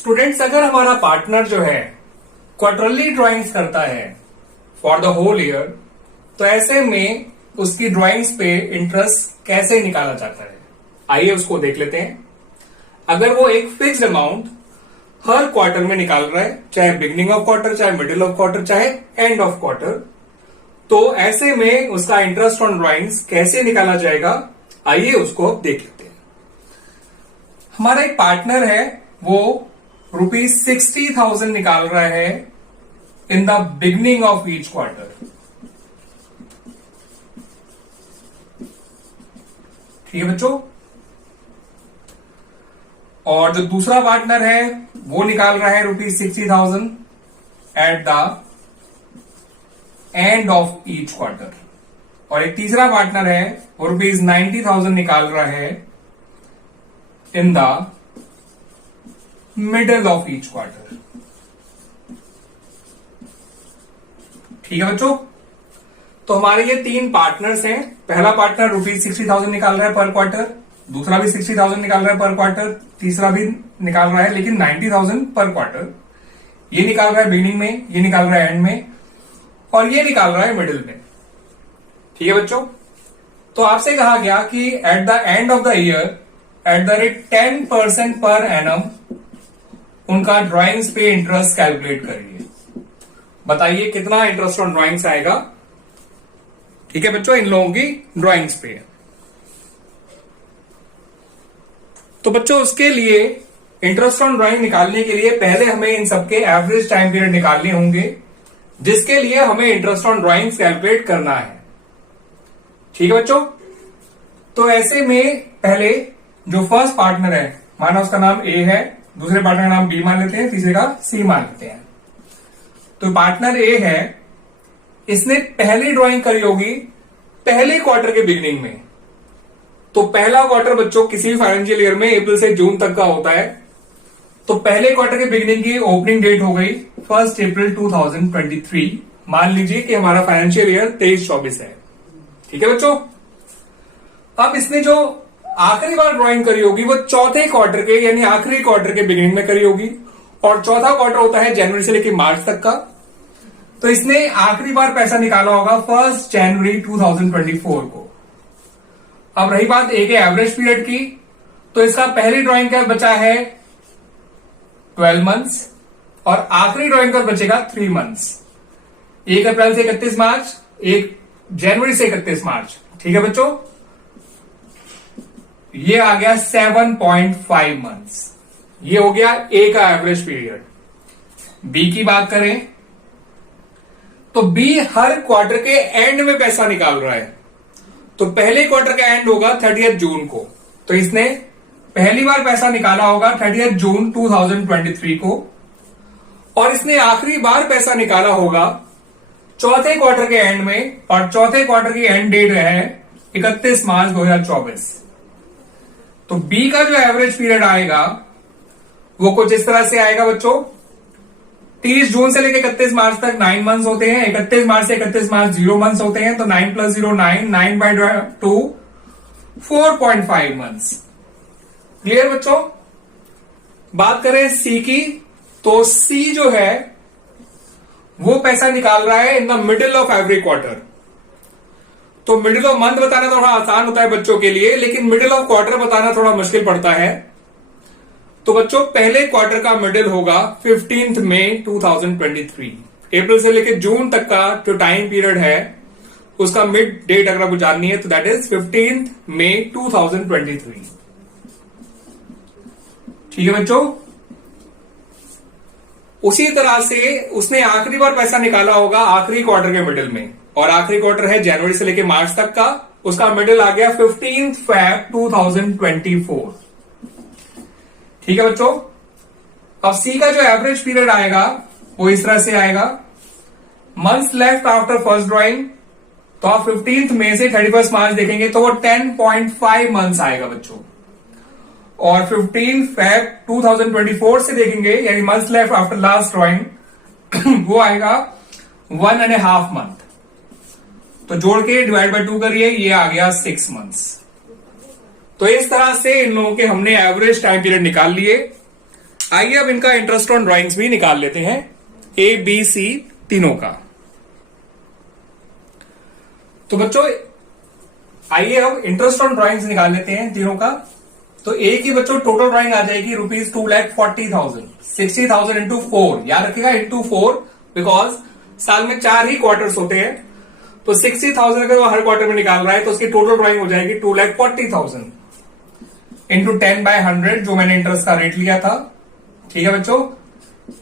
Students, अगर हमारा partner जो है क्वार्टरली ड्राइंग्स करता है फॉर द होल ईयर, तो ऐसे में उसकी ड्राइंग्स पे इंटरेस्ट कैसे निकाला जाता है, आइए उसको देख लेते हैं। अगर वो एक फिक्स्ड अमाउंट हर क्वार्टर में निकाल रहा है, चाहे बिगिनिंग ऑफ क्वार्टर, चाहे मिडिल ऑफ क्वार्टर, चाहे एंड ऑफ क्वार्टर, तो ऐसे में उसका इंटरेस्ट ऑन ड्राइंग्स कैसे निकाला जाएगा, आइए उसको देख लेते हैं। हमारा एक पार्टनर है, वो ₹60,000 निकाल रहा है in the beginning of each quarter. ठीक है बच्चों। और जो दूसरा पार्टनर है वो निकाल रहा है ₹60,000 at the end of each quarter. और एक तीसरा पार्टनर है वो ₹90,000 निकाल रहा है in the middle of each quarter. ठीक है बच्चों। तो हमारे ये तीन पार्टनर्स हैं। पहला पार्टनर ₹60,000 निकाल रहा है पर क्वार्टर, दूसरा भी 60,000 निकाल रहा है पर क्वार्टर, तीसरा भी निकाल रहा है लेकिन 90,000 पर क्वार्टर। ये निकाल रहा है बिगिनिंग में, ये निकाल रहा है एंड में, और ये निकाल रहा है मिडिल में। ठीक है बच्चों। तो आपसे कहा गया कि at the end of the year at the rate 10% per annum उनका ड्राइंग्स पे इंटरेस्ट कैलकुलेट करिए। बताइए कितना इंटरेस्ट ऑन ड्राइंग्स आएगा। ठीक है बच्चों, इन लोगों की ड्राइंग्स पे। तो बच्चों, उसके लिए इंटरेस्ट ऑन ड्राइंग निकालने के लिए पहले हमें इन सबके एवरेज टाइम पीरियड निकालने होंगे, जिसके लिए हमें इंटरेस्ट ऑन ड्राइंग्स कैलकुलेट करना है। ठीक है बच्चों। तो ऐसे में पहले जो फर्स्ट पार्टनर है, माना उसका नाम ए है, दूसरे पार्टनर का नाम बी मान लेते हैं, तीसरे का सी मान लेते हैं। तो पार्टनर ए है, इसने पहली ड्राइंग करी होगी पहले क्वार्टर के बिगिनिंग में। तो पहला क्वार्टर बच्चों किसी भी फाइनेंशियल ईयर में अप्रैल से जून तक का होता है। तो पहले क्वार्टर के बिगिनिंग की ओपनिंग डेट हो गई 1 अप्रैल 2023। मान लीजिए कि हमारा फाइनेंशियल ईयर 23-24 है। ठीक है बच्चों। अब इसने जो आखिरी बार ड्राइंग करी होगी वो चौथे क्वार्टर के यानी आखिरी क्वार्टर के बिगिनिंग में करी होगी, और चौथा क्वार्टर होता है जनवरी से लेकर मार्च तक का। तो इसने आखिरी बार पैसा निकाला होगा 1 जनवरी 2024 को। अब रही बात ए के एवरेज पीरियड की, तो इसका पहली ड्राइंग का बचा है 12 मंथ्स और आखिरी ड्राइंग का बचेगा 3 मंथ्स। 1 अप्रैल से 31 मार्च, 1 जनवरी से 31 मार्च। ठीक है बच्चों। ये आ गया 7.5 मंथ्स। ये हो गया ए का एवरेज पीरियड। बी की बात करें तो बी हर क्वार्टर के एंड में पैसा निकाल रहा है। तो पहले क्वार्टर का एंड होगा 30 जून को, तो इसने पहली बार पैसा निकाला होगा 30 जून 2023 को, और इसने आखिरी बार पैसा निकाला होगा चौथे क्वार्टर के एंड में, और चौथे क्वार्टर की एंड डेट है 31 मार्च 2024। तो बी का जो एवरेज पीरियड आएगा वो कुछ इस तरह से आएगा बच्चों। 30 जून से लेकर 31 मार्च तक 9 मंथ्स होते हैं। 31 मार्च से 31 मार्च 0 मंथ्स होते हैं। तो 9 + 0 9, 9/2 4.5 मंथ्स। क्लियर बच्चों। बात करें सी की, तो सी जो है वो पैसा निकाल रहा है in the middle of every quarter. तो मिडिल ऑफ मंथ बताना थोड़ा आसान होता है बच्चों के लिए, लेकिन मिडिल ऑफ क्वार्टर बताना थोड़ा मुश्किल पड़ता है। तो बच्चों, पहले क्वार्टर का मिडिल होगा 15 मई 2023। अप्रैल से लेकर जून तक का जो टाइम पीरियड है उसका मिड डेट अगर आपको जाननी है तो दैट इज 15 मई 2023। ठीक है बच्चों। उसी तरह से उसने आखिरी बार पैसा निकाला होगा आखिरी क्वार्टर के मिडिल में, और आखिरी क्वार्टर है जनवरी से लेकर मार्च तक का। उसका मिडिल आ गया 15 फरवरी 2024। ठीक है बच्चों। अब सी का जो एवरेज पीरियड आएगा वो इस तरह से आएगा। Months left after first drawing, तो आप 15 मई से 31 मार्च देखेंगे तो वो 10.5 मंथ्स आएगा बच्चों। और 15 फरवरी 2024 से देखेंगे यानी months left after last drawing वो आएगा 1.5 मंथ। तो जोड़ के डिवाइड बाय 2 करिए, ये आ गया 6 मंथ्स। तो इस तरह से इन लोगों के हमने एवरेज टाइम पीरियड निकाल लिए। आइए अब इनका इंटरेस्ट ऑन ड्राइंग्स भी निकाल लेते हैं, ए बी सी तीनों का। तो बच्चों आइए अब इंटरेस्ट ऑन ड्राइंग्स निकाल लेते हैं तीनों का। तो ए की बच्चों टोटल ड्राइंग आ जाएगी ₹2,40,000, 60,000 इंटू 4, याद रखिएगा इंटू 4, बिकॉज साल में 4 ही क्वार्टर्स होते हैं। तो 60,000 अगर वो हर क्वार्टर में निकाल रहा है तो उसकी टोटल ड्राइंग हो जाएगी 2,40,000 इंटू 10/100, जो मैंने इंटरेस्ट का रेट लिया था, ठीक है बच्चों,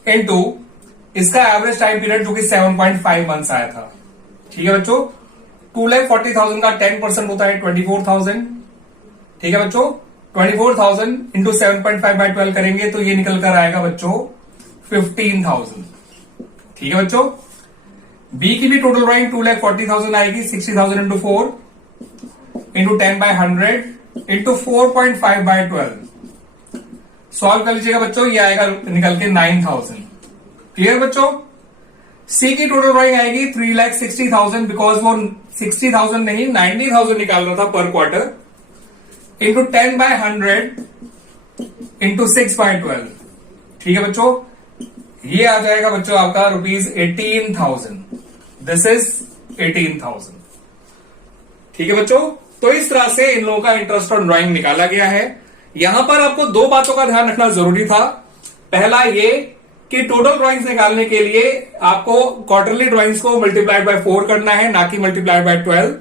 इंटू इसका एवरेज टाइम पीरियड जो कि 7.5 मंथ्स आया था, ठीक है बच्चों। 2,40,000 का 10% होता है 24,000, ठीक है बच्चों। 24,000 इंटू 7.5/12 करेंगे तो ये निकल कर आएगा बच्चों 15,000, ठीक है बच्चों। बी की भी टोटल ड्राइंग 2,40,000 आएगी, 60,000 इंटू 4 इंटू 10/100 इंटू 4.5/12, सॉल्व कर लीजिएगा बच्चों, ये आएगा निकल के 9,000, क्लियर बच्चों। सी की टोटल ड्राइंग आएगी 3,60,000, बिकॉज वो 60,000 नहीं 90,000 निकाल रहा था पर क्वार्टर, इंटू 10/100 इंटू 6/12, ठीक है बच्चों। ये आ जाएगा बच्चों आपका ₹18,000, दिस इज 18,000, ठीक है बच्चों। तो इस तरह से इन लोगों का इंटरेस्ट ऑन ड्राइंग निकाला गया है। यहां पर आपको 2 बातों का ध्यान रखना जरूरी था। पहला ये कि टोटल ड्राइंग्स निकालने के लिए आपको क्वार्टरली ड्राइंग्स को मल्टीप्लाइड बाय 4 करना है, ना कि मल्टीप्लाइड बाय 12।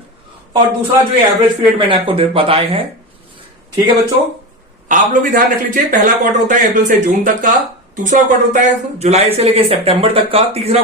और दूसरा जो एवरेज पीरियड मैंने आपको बताए हैं, ठीक है बच्चों। आप लोग भी ध्यान रख लीजिए, पहला क्वार्टर होता है अप्रैल से जून तक का, दूसरा क्वार्टर होता है जुलाई से लेकर सितंबर तक का, तीसरा